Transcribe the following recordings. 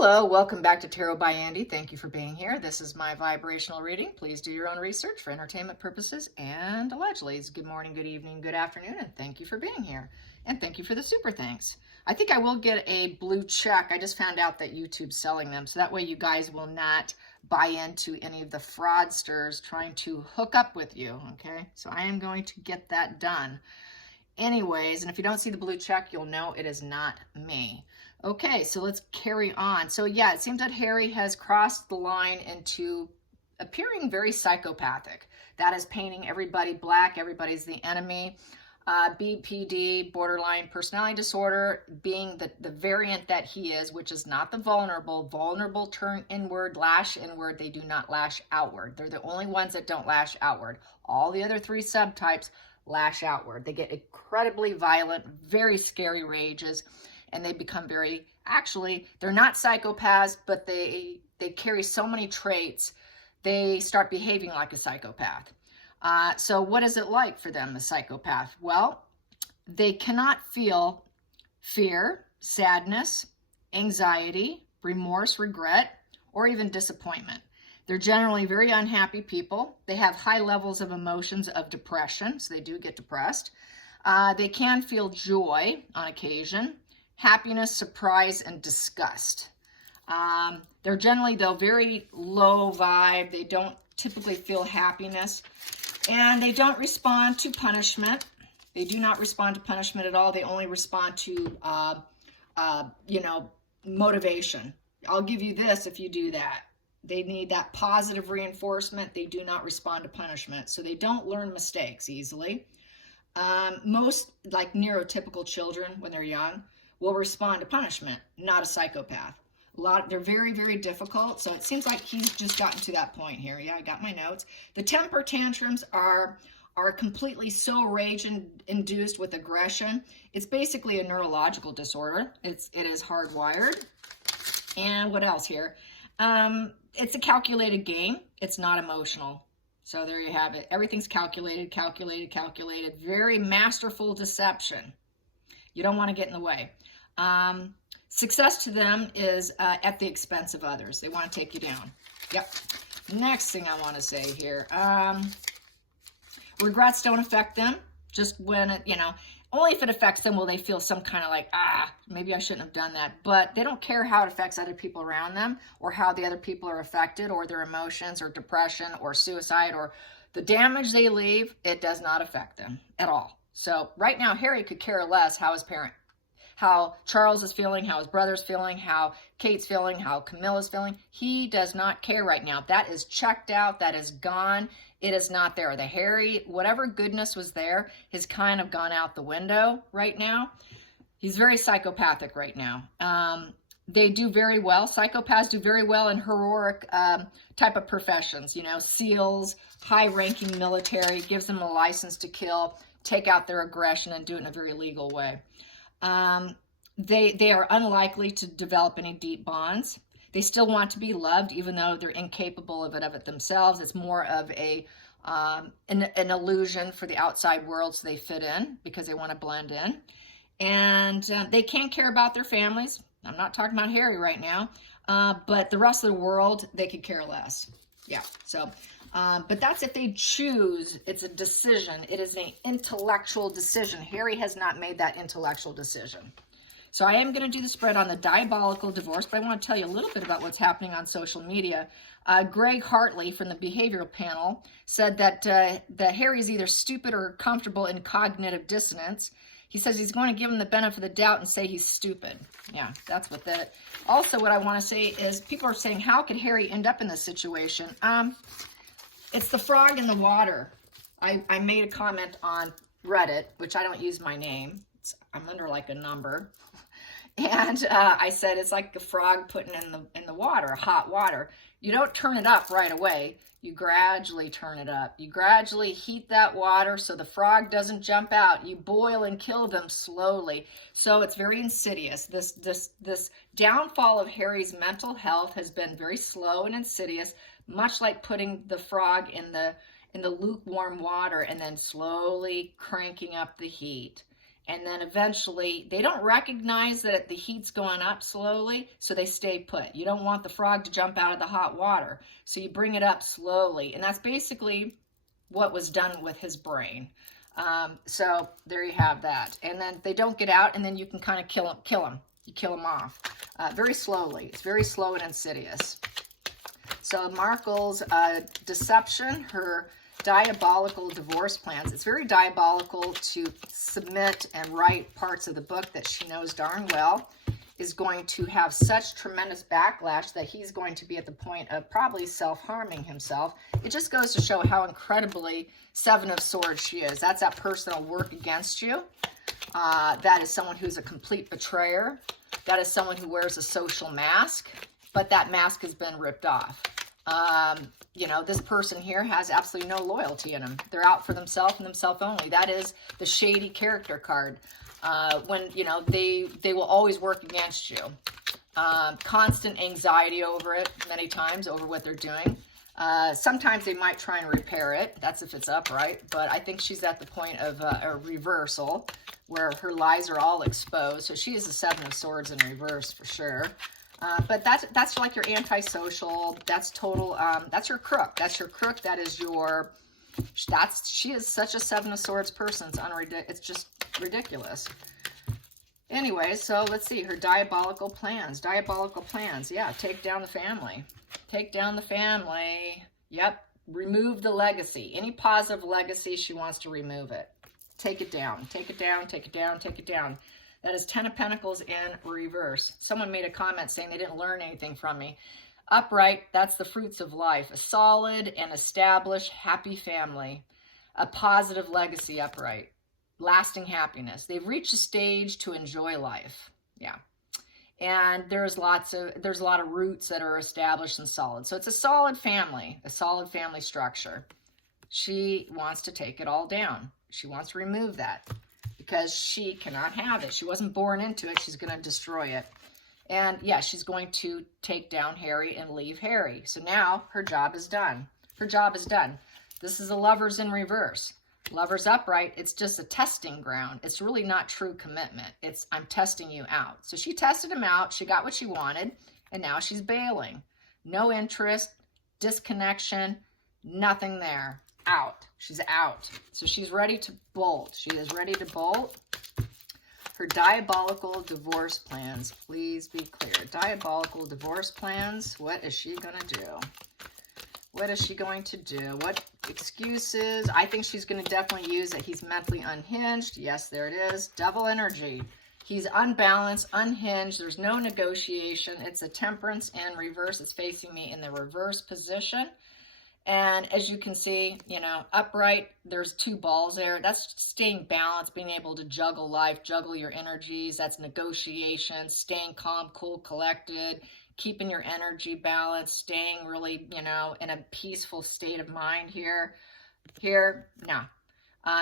Hello, welcome back to Tarot by Andy. Thank you for being here. This is my vibrational reading. Please do your own research for entertainment purposes and allegedly. Good morning, good evening, good afternoon, and thank you for being here. And thank you for the super thanks. I think I will get a blue check. I just found out that YouTube's selling them, so that way you guys will not buy into any of the fraudsters trying to hook up with you, okay? So I am going to get that done. Anyways, and if you don't see the blue check, you'll know it is not me. Okay, so let's carry on. So yeah, it seems that Harry has crossed the line into appearing very psychopathic. That is painting everybody black, everybody's the enemy. BPD, borderline personality disorder, being the variant that he is, which is not the vulnerable. Vulnerable turn inward, lash inward. They do not lash outward. They're the only ones that don't lash outward. All the other three subtypes lash outward. They get incredibly violent, very scary rages, and they become very, actually, they're not psychopaths, but they carry so many traits, they start behaving like a psychopath. So what is it like for them, a psychopath? Well, they cannot feel fear, sadness, anxiety, remorse, regret, or even disappointment. They're generally very unhappy people. They have high levels of emotions of depression, so they do get depressed. They can feel joy on occasion, happiness, surprise, and disgust. They're generally, though, very low vibe. They don't typically feel happiness, and they don't respond to punishment. They do not respond to punishment at all. They only respond to, motivation. I'll give you this if you do that. They need that positive reinforcement. They do not respond to punishment, so they don't learn mistakes easily. Most, like neurotypical children when they're young, will respond to punishment, not a psychopath. They're very, very difficult, so it seems like he's just gotten to that point here. Yeah, I got my notes. The temper tantrums are completely so rage-induced with aggression. It's basically a neurological disorder. It is hardwired. And what else here? It's a calculated game. It's not emotional. So there you have it. Everything's calculated. Very masterful deception. You don't want to get in the way. Success to them is at the expense of others. They want to take you down. Yep. Next thing I want to say here. Regrets don't affect them. Just when, only if it affects them will they feel some kind of like, maybe I shouldn't have done that. But they don't care how it affects other people around them or how the other people are affected or their emotions or depression or suicide or the damage they leave. It does not affect them at all. So right now, Harry could care less how Charles is feeling, how his brother's feeling, how Kate's feeling, how Camilla's feeling. He does not care right now. That is checked out. That is gone. It is not there. The Harry, whatever goodness was there, has kind of gone out the window right now. He's very psychopathic right now. They do very well. Psychopaths do very well in heroic type of professions. SEALs, high-ranking military, gives them a license to kill, take out their aggression, and do it in a very legal way. They are unlikely to develop any deep bonds. They still want to be loved, even though they're incapable of it themselves. It's more of an illusion for the outside world, so they fit in because they want to blend in. And they can't care about their families. I'm not talking about Harry right now, but the rest of the world, they could care less. Yeah, so, but that's if they choose. It's a decision. It is an intellectual decision. Harry has not made that intellectual decision. So I am going to do the spread on the diabolical divorce, but I want to tell you a little bit about what's happening on social media. Greg Hartley from the behavioral panel said that Harry's either stupid or comfortable in cognitive dissonance. He says he's going to give him the benefit of the doubt and say he's stupid. Yeah, that's what that. Also, what I want to say is people are saying, how could Harry end up in this situation? It's the frog in the water. I made a comment on Reddit, which I don't use my name. I'm under like a number. And I said it's like a frog putting in the water, hot water. You don't turn it up right away. You gradually turn it up. You gradually heat that water so the frog doesn't jump out. You boil and kill them slowly. So it's very insidious. This downfall of Harry's mental health has been very slow and insidious, much like putting the frog in the lukewarm water and then slowly cranking up the heat. And then eventually, they don't recognize that the heat's going up slowly, so they stay put. You don't want the frog to jump out of the hot water, so you bring it up slowly. And that's basically what was done with his brain. So there you have that. And then they don't get out, and then you can kind of kill them. You kill them off very slowly. It's very slow and insidious. So Markle's deception, her diabolical divorce plans. It's very diabolical to submit and write parts of the book that she knows darn well is going to have such tremendous backlash that he's going to be at the point of probably self-harming himself. It just goes to show how incredibly Seven of Swords she is. That's that person that'll work against you. That is someone who's a complete betrayer. That is someone who wears a social mask, but that mask has been ripped off. You know, this person here has absolutely no loyalty in them. They're out for themselves and themselves only. That is the shady character card. When, you know, they will always work against you. Constant anxiety over it, many times, over what they're doing. Sometimes they might try and repair it. That's if it's upright. But I think she's at the point of a reversal where her lies are all exposed. So she is the Seven of Swords in reverse for sure. But that's like your antisocial. That's total. That's your crook. That's your crook. That is your. She is such a Seven of Swords person. It's just ridiculous. Anyway, so let's see her diabolical plans. Diabolical plans. Yeah, take down the family. Take down the family. Yep. Remove the legacy. Any positive legacy, she wants to remove it. Take it down. Take it down. Take it down. Take it down. That is 10 of Pentacles in reverse. Someone made a comment saying they didn't learn anything from me. Upright, that's the fruits of life. A solid and established happy family. A positive legacy upright. Lasting happiness. They've reached a stage to enjoy life. Yeah. And there's a lot of roots that are established and solid. So it's a solid family structure. She wants to take it all down. She wants to remove that because she cannot have it. She wasn't born into it. She's going to destroy it. And yeah, she's going to take down Harry and leave Harry. So now her job is done. Her job is done. This is a Lovers in reverse. Lovers upright, it's just a testing ground. It's really not true commitment. It's, I'm testing you out. So she tested him out. She got what she wanted. And now she's bailing. No interest, disconnection, nothing there. Out. She's out. So she's ready to bolt. She is ready to bolt. Her diabolical divorce plans. Please be clear. Diabolical divorce plans. What is she going to do? What is she going to do? What excuses? I think she's going to definitely use that he's mentally unhinged. Yes, there it is. Devil energy. He's unbalanced, unhinged. There's no negotiation. It's a Temperance in reverse. It's facing me in the reverse position. And as you can see, you know, upright, there's two balls there. That's staying balanced, being able to juggle life, juggle your energies. That's negotiation, staying calm, cool, collected, keeping your energy balanced, staying really, you know, in a peaceful state of mind here. No.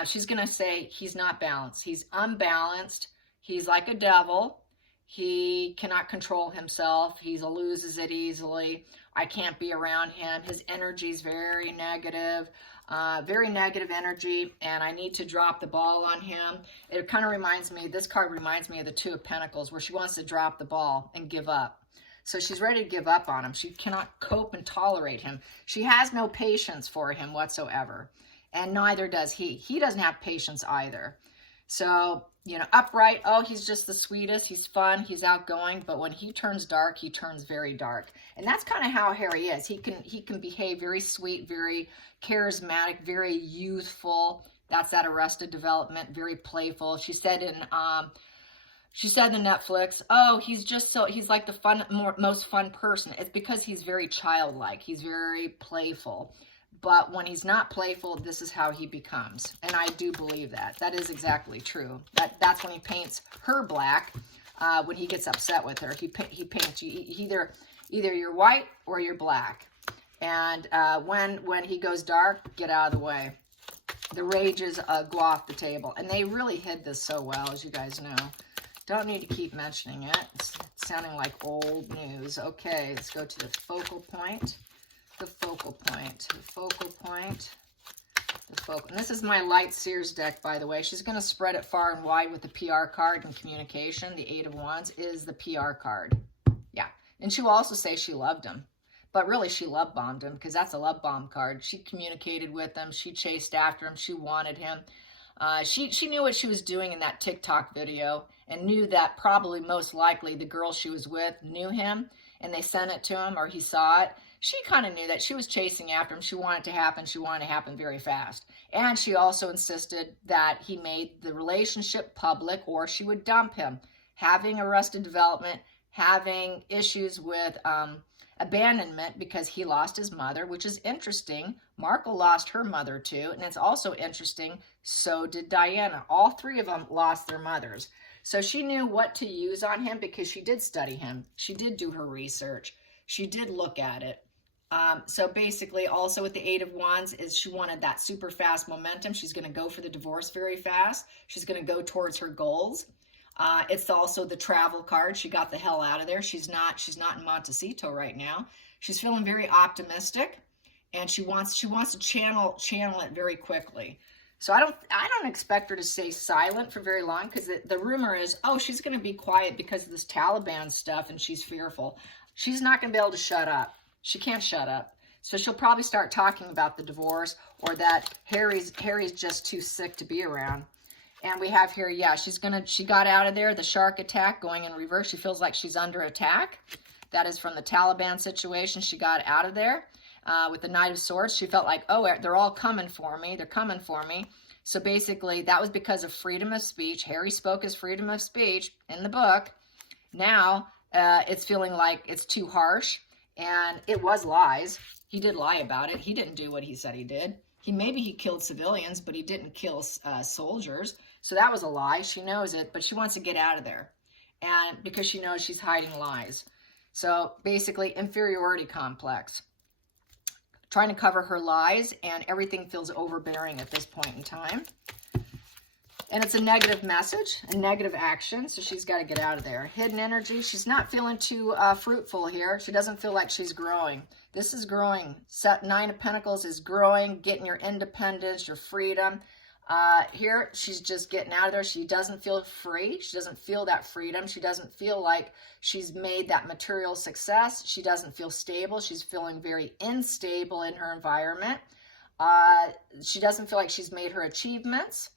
She's going to say he's not balanced. He's unbalanced. He's like a devil. He cannot control himself. He loses it easily. I can't be around him. His energy is very negative energy, and I need to drop the ball on him. It kind of reminds me, this card reminds me of the Two of Pentacles, where she wants to drop the ball and give up. So she's ready to give up on him. She cannot cope and tolerate him. She has no patience for him whatsoever, and neither does he. He doesn't have patience either. So, you know, upright, oh, he's just the sweetest. He's fun. He's outgoing. But when he turns dark, he turns very dark. And that's kind of how Harry is. He can behave very sweet, very charismatic, very youthful. That's that Arrested Development, very playful. She said in Netflix, oh, he's like the most fun person. It's because he's very childlike. He's very playful. But when he's not playful, this is how he becomes. And I do believe that. That is exactly true. That's when he paints her black. When he gets upset with her, he paints you either you're white or you're black. And when he goes dark, get out of the way. The rages go off the table. And they really hid this so well, as you guys know. Don't need to keep mentioning it. It's sounding like old news. Okay, let's go to the focal point. The focal point. The focal point. And this is my Light Seers deck, by the way. She's going to spread it far and wide with the PR card and communication. The Eight of Wands is the PR card. Yeah. And she will also say she loved him. But really, she love bombed him, because that's a love bomb card. She communicated with him. She chased after him. She wanted him. She knew what she was doing in that TikTok video, and knew that probably most likely the girl she was with knew him, and they sent it to him, or he saw it. She kind of knew that she was chasing after him. She wanted it to happen. She wanted it to happen very fast. And she also insisted that he made the relationship public, or she would dump him. Having arrested development, having issues with abandonment because he lost his mother, which is interesting. Markle lost her mother too, and it's also interesting, so did Diana. All three of them lost their mothers. So she knew what to use on him because she did study him. She did do her research. She did look at it. So basically, also with the Eight of Wands, is she wanted that super fast momentum. She's going to go for the divorce very fast. She's going to go towards her goals. It's also the travel card. She got the hell out of there. She's not in Montecito right now. She's feeling very optimistic, and she wants to channel it very quickly. So I don't expect her to stay silent for very long, because the rumor is, oh, she's going to be quiet because of this Taliban stuff, and she's fearful. She's not going to be able to shut up. She can't shut up. So she'll probably start talking about the divorce, or that Harry's just too sick to be around. And we have here, yeah, she got out of there, the shark attack going in reverse. She feels like she's under attack. That is from the Taliban situation. She got out of there with the Knight of Swords. She felt like, oh, they're all coming for me. They're coming for me. So basically, that was because of freedom of speech. Harry spoke his freedom of speech in the book. Now, it's feeling like it's too harsh. And it was lies. He did lie about it. He didn't do what he said he did. Maybe he killed civilians, but he didn't kill soldiers. So that was a lie. She knows it, but she wants to get out of there. And because she knows she's hiding lies. So basically, inferiority complex. Trying to cover her lies, and everything feels overbearing at this point in time. And it's a negative message, a negative action, so she's got to get out of there. Hidden energy, she's not feeling too fruitful here. She doesn't feel like she's growing. This is growing. Nine of Pentacles is growing, getting your independence, your freedom. Here, she's just getting out of there. She doesn't feel free. She doesn't feel that freedom. She doesn't feel like she's made that material success. She doesn't feel stable. She's feeling very unstable in her environment. She doesn't feel like she's made her achievements.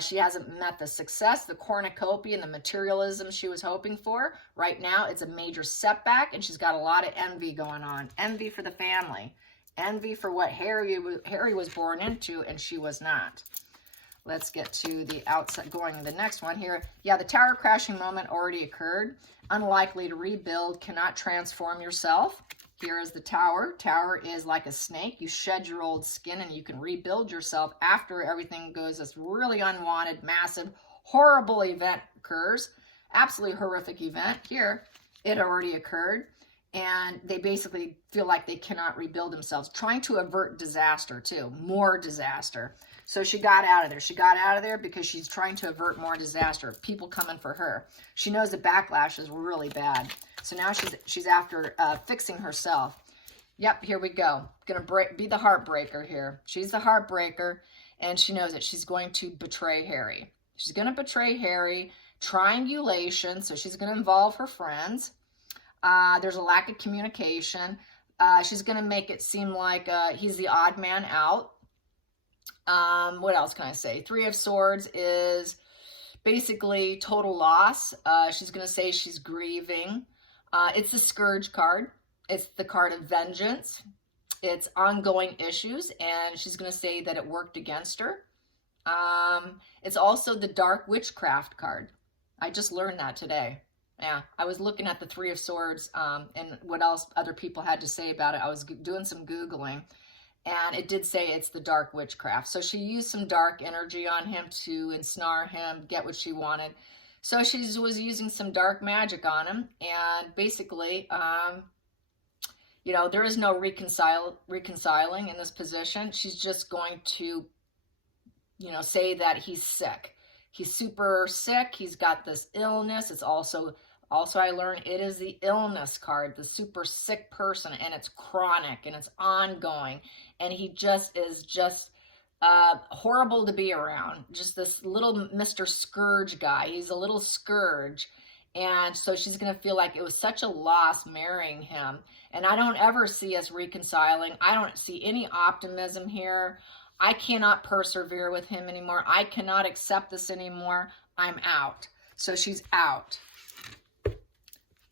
She hasn't met the success, the cornucopia, and the materialism she was hoping for. Right now, it's a major setback, and she's got a lot of envy going on. Envy for the family. Envy for what Harry was born into, and she was not. Let's get to the outside, going to the next one here. Yeah, the tower crashing moment already occurred. Unlikely to rebuild, cannot transform yourself. Here is the tower. Tower is like a snake. You shed your old skin and you can rebuild yourself after everything goes. This really unwanted, massive, horrible event occurs. Absolutely horrific event. Here, it already occurred. And they basically feel like they cannot rebuild themselves. Trying to avert disaster too. More disaster. So she got out of there. She got out of there because she's trying to avert more disaster. People coming for her. She knows the backlash is really bad. So now she's after fixing herself. Yep, here we go. Gonna be the heartbreaker here. She's the heartbreaker, and she knows that she's going to betray Harry. She's gonna betray Harry. Triangulation, so she's gonna involve her friends. There's a lack of communication. She's gonna make it seem like he's the odd man out. What else can I say? Three of Swords is basically total loss. She's going to say she's grieving. It's the Scourge card. It's the card of vengeance. It's ongoing issues, and she's going to say that it worked against her. It's also the Dark Witchcraft card. I just learned that today. Yeah, I was looking at the Three of Swords and what else other people had to say about it. I was doing some Googling. And it did say it's the dark witchcraft. So she used some dark energy on him to ensnare him, get what she wanted. So she was using some dark magic on him. And basically, you know, there is no reconciling in this position. She's just going to, you know, say that he's sick. He's super sick. He's got this illness. It's also I learned it is the illness card, the super sick person, and it's chronic and it's ongoing. And he just is horrible to be around. Just this little Mr. Scourge guy. He's a little scourge. And so she's going to feel like it was such a loss marrying him. And I don't ever see us reconciling. I don't see any optimism here. I cannot persevere with him anymore. I cannot accept this anymore. I'm out. So she's out.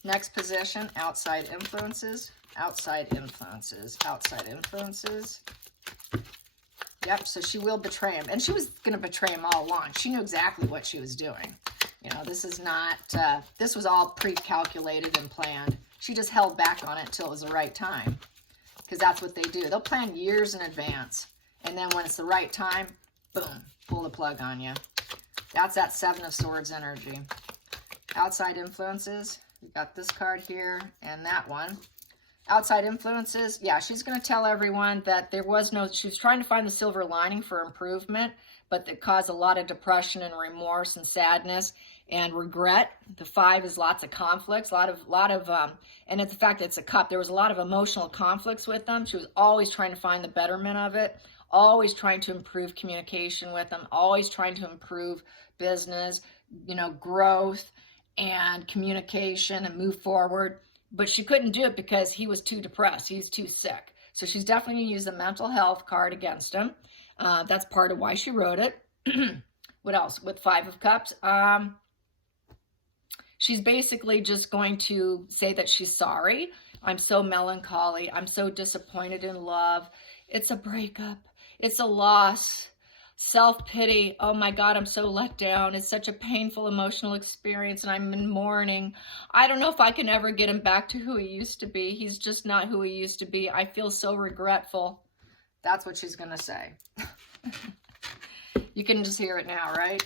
Next position, outside influences, outside influences, outside influences. Yep, so she will betray him. And she was going to betray him all along. She knew exactly what she was doing. You know, this is not, this was all pre-calculated and planned. She just held back on it until it was the right time. Because that's what they do. They'll plan years in advance. And then when it's the right time, boom, pull the plug on you. That's that Seven of Swords energy. Outside influences. We've got this card here and that one. Outside influences. Yeah, she's going to tell everyone that there was no, she was trying to find the silver lining for improvement, but that caused a lot of depression and remorse and sadness and regret. The 5 is lots of conflicts, a lot of, and it's the fact that it's a cup. There was a lot of emotional conflicts with them. She was always trying to find the betterment of it, always trying to improve communication with them, always trying to improve business, you know, growth and communication and move forward. But she couldn't do it because he was too depressed. He's too sick. So she's definitely going to use the mental health card against him. That's part of why she wrote it. What else? With 5 of Cups. She's basically just going to say that she's sorry. I'm so melancholy. I'm so disappointed in love. It's a breakup. It's a loss. Self-pity. Oh my God, I'm so let down. It's such a painful emotional experience and I'm in mourning. I don't know if I can ever get him back to who he used to be. He's just not who he used to be. I feel so regretful. That's what she's going to say. You can just hear it now, right?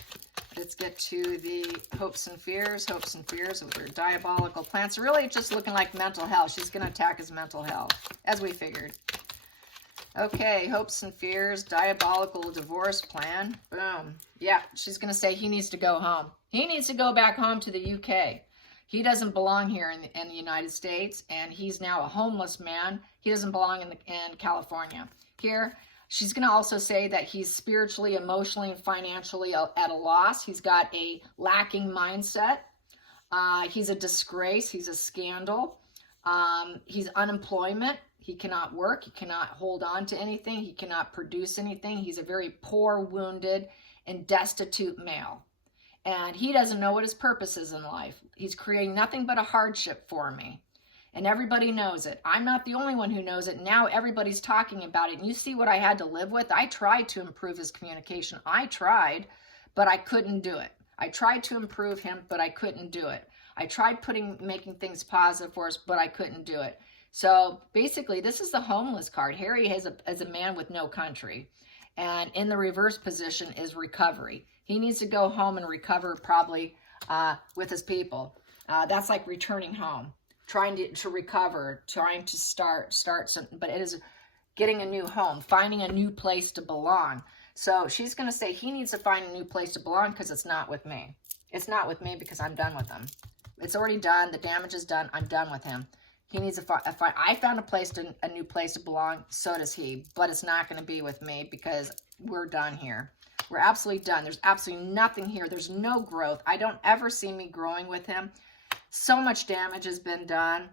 Let's get to the hopes and fears with her diabolical plans. Really just looking like mental health. She's going to attack his mental health, as we figured. Okay, hopes and fears, diabolical divorce plan. Boom. Yeah, she's going to say he needs to go home. He needs to go back home to the UK. He doesn't belong here in the United States, and he's now a homeless man. He doesn't belong in California. Here, she's going to also say that he's spiritually, emotionally, and financially at a loss. He's got a lacking mindset. He's a disgrace. He's a scandal. He's unemployment. He cannot work. He cannot hold on to anything. He cannot produce anything. He's a very poor, wounded, and destitute male. And he doesn't know what his purpose is in life. He's creating nothing but a hardship for me. And everybody knows it. I'm not the only one who knows it. Now everybody's talking about it. And you see what I had to live with? I tried to improve his communication. I tried, but I couldn't do it. I tried to improve him, but I couldn't do it. I tried making things positive for us, but I couldn't do it. So basically, this is the homeless card. Harry is a man with no country. And in the reverse position is recovery. He needs to go home and recover probably with his people. That's like returning home, trying to recover, trying to start something. But it is getting a new home, finding a new place to belong. So she's going to say he needs to find a new place to belong because it's not with me. It's not with me because I'm done with him. It's already done. The damage is done. I'm done with him. He needs to find, I found a new place to belong, so does he. But it's not going to be with me because we're done here. We're absolutely done. There's absolutely nothing here. There's no growth. I don't ever see me growing with him. So much damage has been done.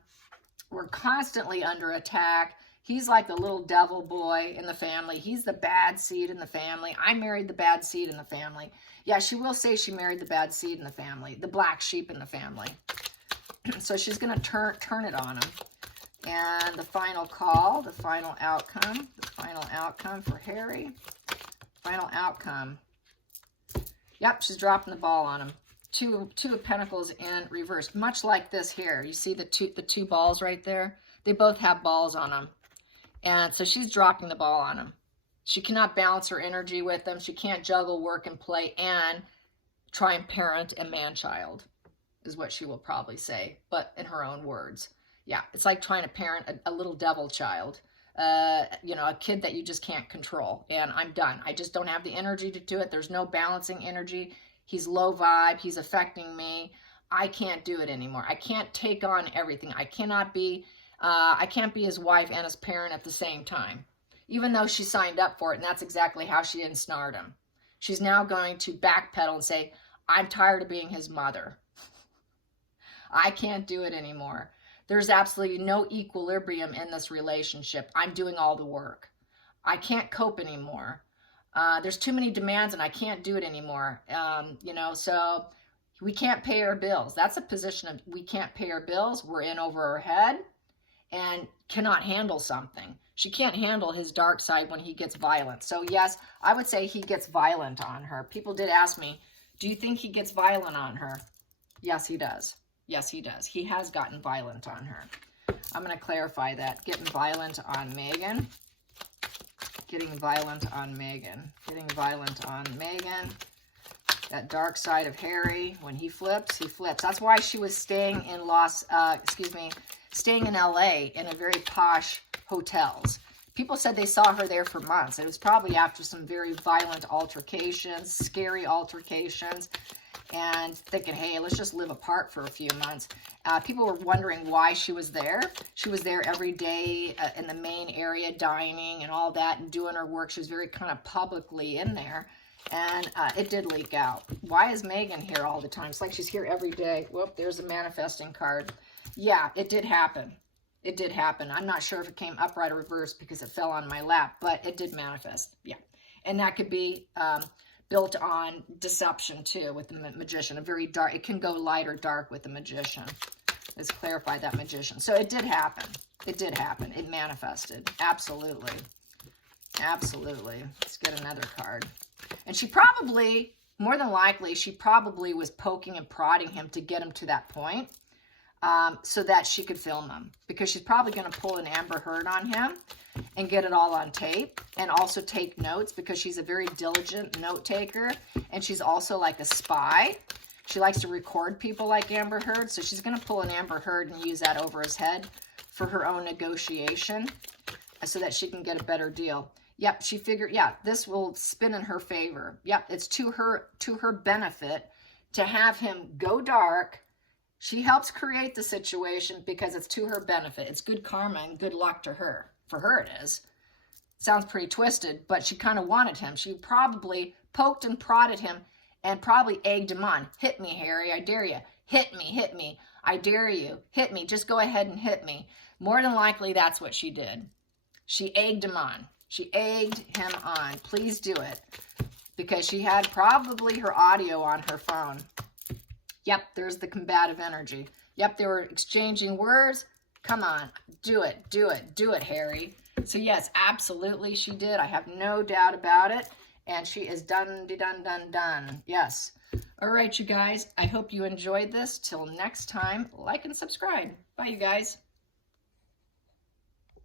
We're constantly under attack. He's like the little devil boy in the family. He's the bad seed in the family. I married the bad seed in the family. Yeah, she will say she married the bad seed in the family, the black sheep in the family. So she's going to turn it on him. And the final call, the final outcome for Harry. Final outcome. Yep, she's dropping the ball on him. Two of Pentacles in reverse, much like this here. You see the two balls right there? They both have balls on them. And so she's dropping the ball on him. She cannot balance her energy with them. She can't juggle work and play and try and parent a man-child, is what she will probably say, but in her own words. Yeah, it's like trying to parent a little devil child, you know, a kid that you just can't control. And I'm done. I just don't have the energy to do it. There's no balancing energy. He's low vibe. He's affecting me. I can't do it anymore. I can't take on everything. I can't be his wife and his parent at the same time. even though she signed up for it, and that's exactly how she ensnared him. She's now going to backpedal and say, I'm tired of being his mother. I can't do it anymore. There's absolutely no equilibrium in this relationship. I'm doing all the work. I can't cope anymore. There's too many demands and I can't do it anymore. So we can't pay our bills. That's a position of we can't pay our bills. We're in over our head and cannot handle something. She can't handle his dark side when he gets violent. So yes, I would say he gets violent on her. People did ask me, do you think he gets violent on her? Yes, he does. Yes, he does. He has gotten violent on her. I'm going to clarify that. Getting violent on Meghan. Getting violent on Meghan. Getting violent on Meghan. That dark side of Harry. When he flips, he flips. That's why she was staying in staying in LA in a very posh hotels. People said they saw her there for months. It was probably after some very violent altercations, scary altercations, and thinking, hey, let's just live apart for a few months. People were wondering why she was there. She was there every day in the main area, dining and all that, and doing her work. She was very kind of publicly in there, and it did leak out. Why is Meghan here all the time? It's like she's here every day. Whoop, there's a manifesting card. Yeah, it did happen. It did happen. I'm not sure if it came upright or reversed because it fell on my lap, but it did manifest. Yeah, and that could be built on deception too with the magician. A very dark, it can go light or dark with the magician. Let's clarify that magician. So it did happen. It did happen. It manifested. Absolutely. Absolutely. Let's get another card. And she probably, more than likely, she probably was poking and prodding him to get him to that point so that she could film him. Because she's probably going to pull an Amber Heard on him and get it all on tape, and also take notes because she's a very diligent note taker, and she's also like a spy. She likes to record people like Amber Heard, so she's going to pull an Amber Heard and use that over his head for her own negotiation so that she can get a better deal. Yep, she figured, yeah, this will spin in her favor. Yep, it's to her benefit to have him go dark. She helps create the situation because it's to her benefit. It's good karma and good luck to her. For her it is. Sounds pretty twisted, but she kind of wanted him. She probably poked and prodded him and probably egged him on. Hit me, Harry, I dare you. Hit me, I dare you. Hit me, just go ahead and hit me. More than likely, that's what she did. She egged him on. She egged him on. Please do it. Because she had probably her audio on her phone. Yep, there's the combative energy. Yep, they were exchanging words. Come on, do it, Harry. So yes, absolutely she did. I have no doubt about it. And she is done. Yes. All right, you guys. I hope you enjoyed this. Till next time, like and subscribe. Bye, you guys.